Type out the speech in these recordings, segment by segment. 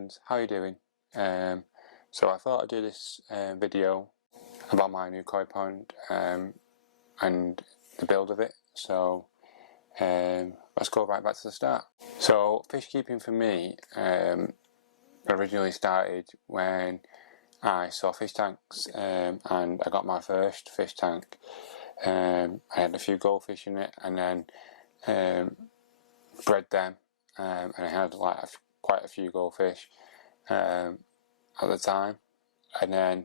friends, how are you doing? So I thought I'd do this video about my new koi pond and the build of it. So let's go right back to the start. So fish keeping for me originally started when I saw fish tanks and I got my first fish tank. I had a few goldfish in it and then bred them and I had like quite a few goldfish at the time, and then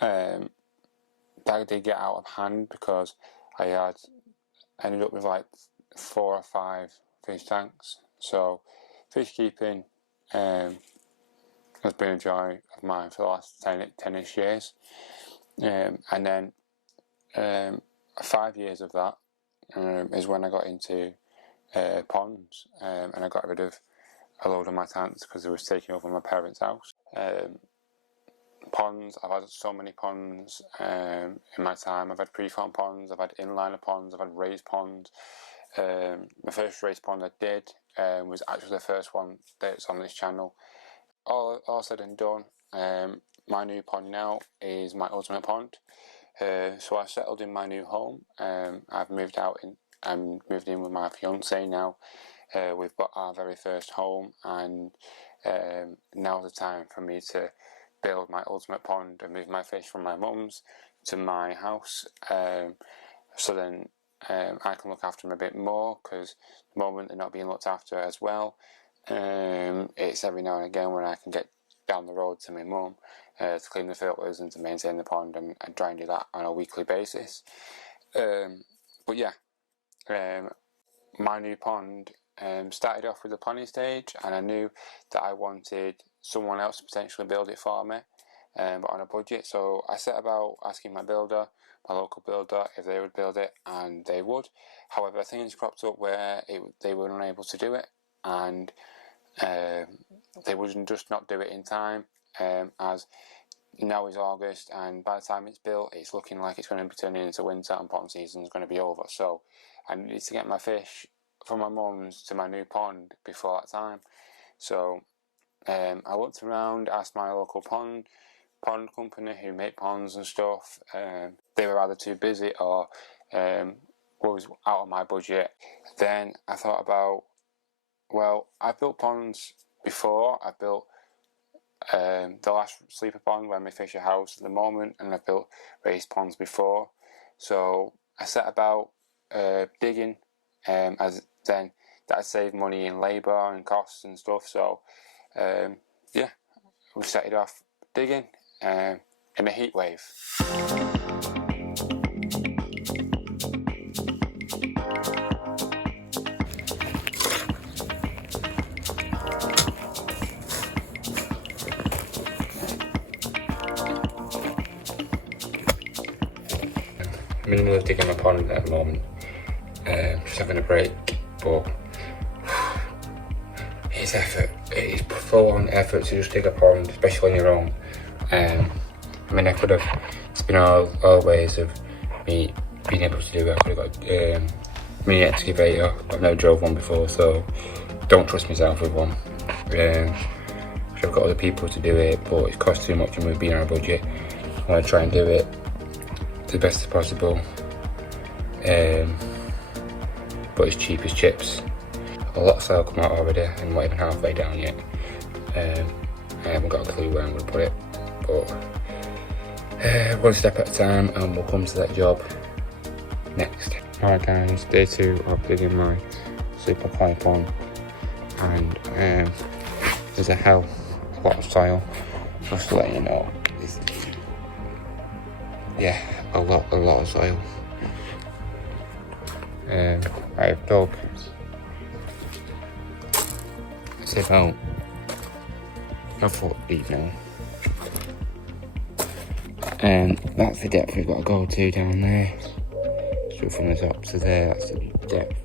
that did get out of hand because I ended up with like 4 or 5 fish tanks. So fish keeping has been a joy of mine for the last 10-ish years, and then 5 years of that is when I got into ponds, and I got rid of a load of my tanks because they was taking over my parents' house. Ponds, I've had so many ponds in my time. I've had pre-form ponds, I've had inliner ponds, I've had raised ponds. My first raised pond I did was actually the first one that's on this channel. All said and done, my new pond now is my ultimate pond. So I settled in my new home. I've moved out and moved in with my fiance now. We've got our very first home, and now's the time for me to build my ultimate pond and move my fish from my mum's to my house, so then I can look after them a bit more, because at the moment they're not being looked after as well. It's every now and again when I can get down the road to my mum to clean the filters and to maintain the pond, and try and do that on a weekly basis. But yeah, my new pond started off with the planning stage, and I knew that I wanted someone else to potentially build it for me, but on a budget. So I set about asking my local builder, if they would build it, and they would. However, things cropped up where they were unable to do it, and they would just not do it in time, as now is August, and by the time it's built, it's looking like it's going to be turning into winter and pond season is going to be over. So I needed to get my fish from my mum's to my new pond before that time. So I looked around, asked my local pond company who make ponds and stuff. They were either too busy or was out of my budget. Then I thought about, well, I've built ponds before. I've built the last sleeper pond where my fish are housed at the moment, and I've built raised ponds before. So I set about digging, as then that saved money in labour and costs and stuff. So yeah, we set it off digging in a heat wave. I'm in the middle of digging my pond at the moment, just having a break, but it's effort. It is full on effort to just dig a pond, especially on your own. I mean, I could have, it's been all ways of me being able to do it. I could have got a mini excavator, but I've never drove one before, so don't trust myself with one. I've got other people to do it, but it costs too much and we've been on a budget. I want to try and do it the best as possible, but as cheap as chips. A lot of soil come out already, and not even halfway down yet. I haven't got a clue where I'm going to put it, but one step at a time, and we'll come to that job next. Alright guys, day 2 of digging my super pipe on, and there's a lot of soil. Just to let you know, yeah, a lot of soil. I've dug, it's about a foot deep now, and that's the depth we've got to go to down there. So from the top to there, that's the depth.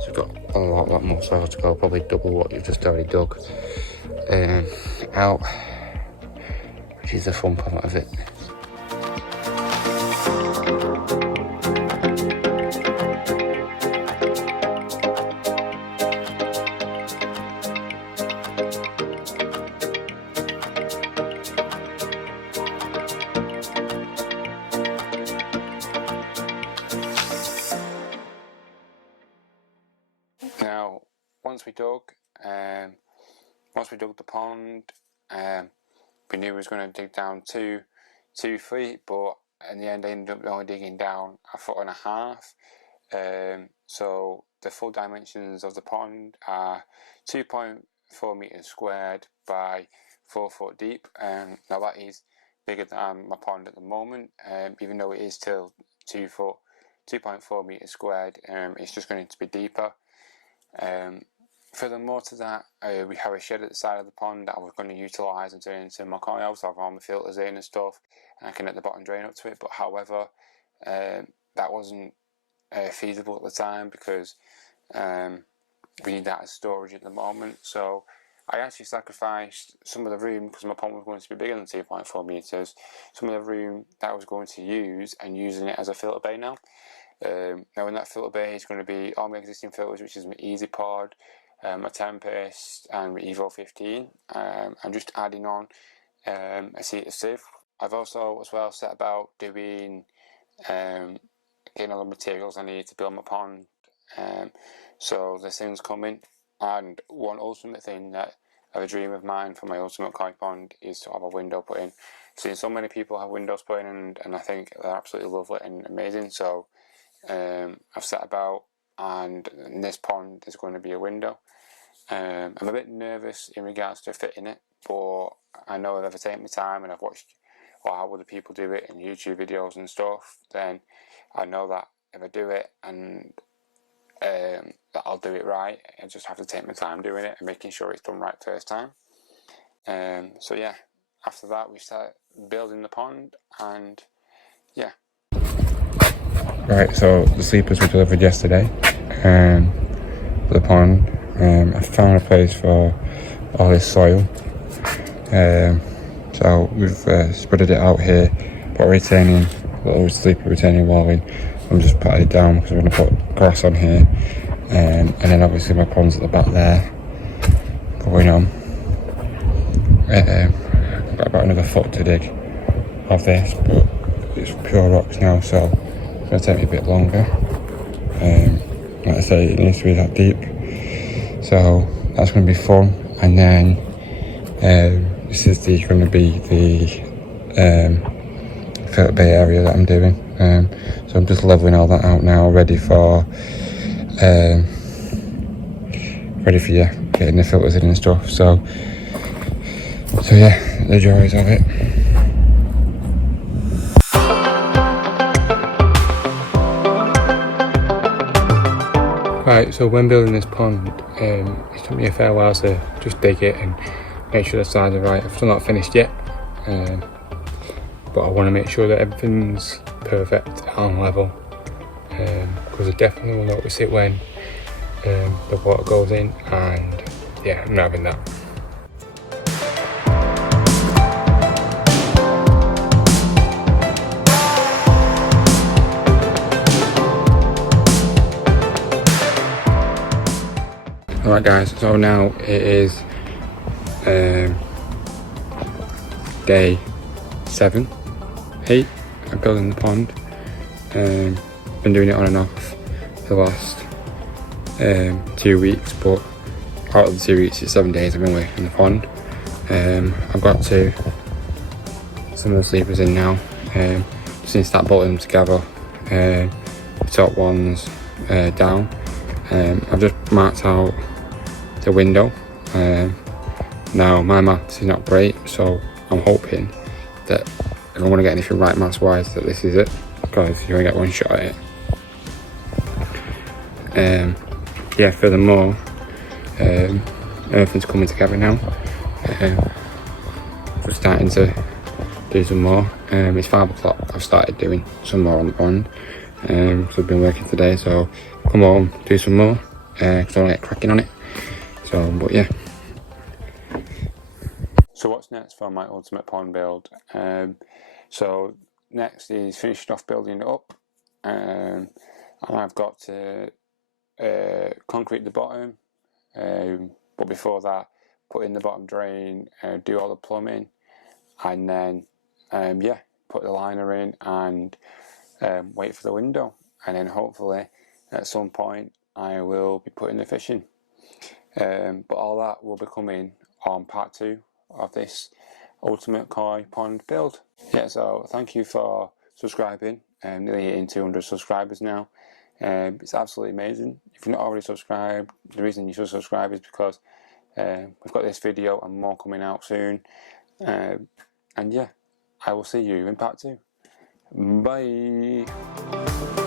So we've got a lot more soil to go, probably double what you've just already dug out, which is the fun part of it. once we dug the pond, we knew we was going to dig down 2 feet, but in the end I ended up only digging down 1.5 feet. So the full dimensions of the pond are 2.4 meters squared by 4 foot deep. Now that is bigger than my pond at the moment, even though it is still 2.4 meters squared. It's just going to be deeper. Furthermore to that, we have a shed at the side of the pond that I was going to utilise and turn into my koi house. I have all my filters in and stuff, and I can let the bottom drain up to it. But however, that wasn't feasible at the time because we need that as storage at the moment. So I actually sacrificed some of the room, because my pond was going to be bigger than 2.4 metres, some of the room that I was going to use and using it as a filter bay now. Now in that filter bay is going to be all my existing filters, which is my EasyPod, my Tempest and my Evo 15. I'm just adding on a seat of sieve. I've also as well set about doing getting all the materials I need to build my pond. So there's things coming, and one ultimate thing that a dream of mine for my ultimate koi pond is to have a window put in. I've seen so many people have windows put in, and I think they're absolutely lovely and amazing. So I've set about, and in this pond there's going to be a window. I'm a bit nervous in regards to fitting it, but I know if I take my time and I've watched how other people do it in YouTube videos and stuff, then I know that if I do it and that I'll do it right. I just have to take my time doing it and making sure it's done right first time. So yeah, after that we start building the pond, and yeah. Right, so the sleepers were delivered yesterday. The pond. I found a place for all this soil. So we've spreaded it out here, put a little sleeper retaining wall in. I'm just putting it down because I'm going to put grass on here. And then obviously my pond's at the back there going on. I've got about another foot to dig of this, but it's pure rocks now, so it's going to take me a bit longer. Like I say, it needs to be that deep, so that's going to be fun. And then this is going to be the filter bay area that I'm doing. So I'm just leveling all that out now, ready for getting the filters in and stuff. So yeah, the joys of it. Right, so when building this pond, it took me a fair while to just dig it and make sure the sides are right. I've still not finished yet, but I want to make sure that everything's perfect on level, because I definitely will notice it when the water goes in, and yeah, I'm not having that. Alright guys, so now it is day 7, 8 of building the pond. Been doing it on and off for the last 2 weeks, but out of the 2 weeks it's 7 days I've been working the pond. I've got some of the sleepers in now. Just need to start bolting them together. The top ones down. I've just marked out the window. Now my maths is not great, so I'm hoping that if I want to get anything right maths wise, that this is it, because you only get one shot at it. Yeah, furthermore, everything's coming together now. We're starting to do some more. It's 5 o'clock. I've started doing some more on the pond. So I've been working today, so come home, do some more, because I want to get cracking on it. So, but yeah. So what's next for my ultimate pond build? So next is finishing off building it up, and I've got to concrete the bottom, but before that, put in the bottom drain, do all the plumbing, and then yeah, put the liner in and wait for the window, and then hopefully at some point I will be putting the fish in. But all that will be coming on part 2 of this ultimate koi pond build. Yeah, so thank you for subscribing. Nearly hitting 200 subscribers now. It's absolutely amazing. If you're not already subscribed, the reason you should subscribe is because we've got this video and more coming out soon. And yeah, I will see you in part 2. Bye.